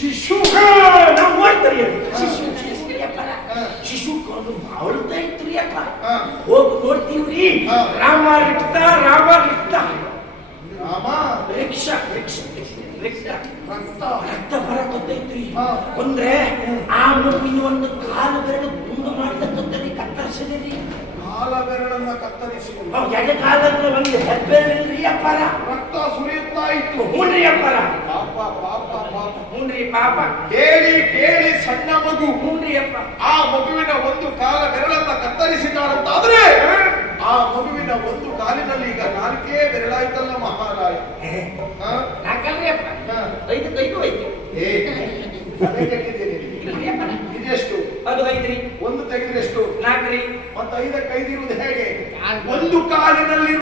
ಶಿಶು ನಾವು ಓಡ್ತೀರಿ ಶಿಶು ಶಿಶು ಅಪ್ಪ. ಶಿಶು ಕೊಂಡು ಅವಳ್ದ ಇತ್ರಿ ಹೋಗಿ ನೋಡ್ತೀವ್ರಿ. ರಾಮ ರಿಕ್ತ ರಾಮ ರಿಕ್ತ ರಾಮ. ರಿಕ್ಷ ರಿಕ್ಷ ರಿಕ್ಷಾ ರಕ್ತ. ರಕ್ತ ಬರಕತ್ತೈತ್ರಿ. ಅಂದ್ರೆ ಆ ಮಗುವಿನ ಒಂದು ಕಾಲು ಬೆರಳು ತುಂಡು ಮಾಡ್ಲತ್ತರಿ ಕತ್ತರಿಸಿದ್ರಿ. ಕಾಲ ಬೆರಳನ್ನ ಕತ್ತರಿಸಿ ಎಡ ಕಾಲನ್ನ ಒಂದು ಹೆಬ್ಬೆರಳಿಲ್ರಿ ಅಪ್ಪಾರ. ರಕ್ತ ಸುರಿಯುತ್ತಾ ಇತ್ತು. ಹ್ಞೂನ್ರಿ ಅಪ್ಪಾರ. ಪಾಪ ಪಾಪ. ಕೇಳಿ ಕೇಳಿ ಸಣ್ಣ ಮಗು. ಹ್ಞೂನ್ರಿ ಅಪ್ಪ ಆ ಮಗುವಿನ ಒಂದು ಕಾಲ ಬೆರಳನ್ನ ಕತ್ತರಿಸಿದಾರಂತಾದ್ರೆ ಆ ಮಗುವಿನ ಒಂದು ಕಾಲಿನಲ್ಲಿ ಈಗ ನಾಲ್ಕೇ ಬೆರಳಾಯ್ತಲ್ಲ ಮಹಾರಾಯ? ನಾಲ್ಕಲ್ರಿ ಅಪ್ಪ. ಐದು ಐದು ಅಪ್ಪನ ಇದೆಷ್ಟು? ಅದು ಐದ್ರಿ. ಒಂದು ತೆಗೆದ್ರೆಷ್ಟು? ನಾಲ್ಕ್ರಿ. ಮತ್ತೆ ಐದಕ್ಕೆ ಐದಿರುವುದು ಹೇಗೆ? ಒಂದು ಕಾಲಿನಲ್ಲಿ